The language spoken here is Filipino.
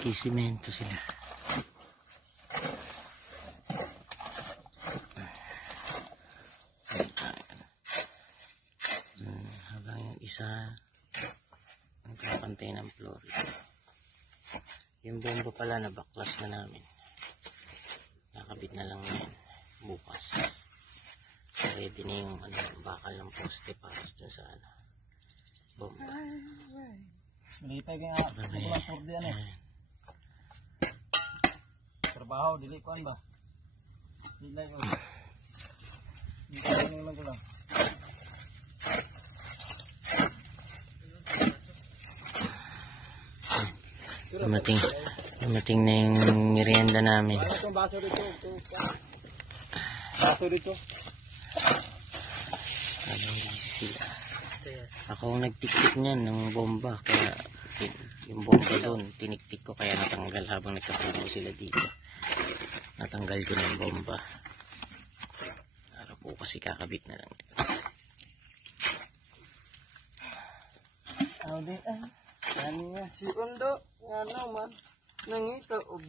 Kisimento sila. Habang yung isa nagpapantay ng flooring. Yung bomba pala na baklas na namin. Nakabit na lang ngayon. Bukas. Ready na yung bakal ng poste para dun sa bomba. Malipay kaya kulang for di ano. Trabaho dili kuan ba? Dili ko. Dili lang kulang. Dumating na yung merienda namin. Ano tong baso dito? Baso dito. Sila. Ako ang nagtiktik niyan ng bomba, kaya yung bomba doon tiniktik ko, kaya natanggal habang nagkatubo sila dito. Natanggal ko ng bomba. Para po kasi kakabit na lang. Ano din si Undo, ano man, nangito og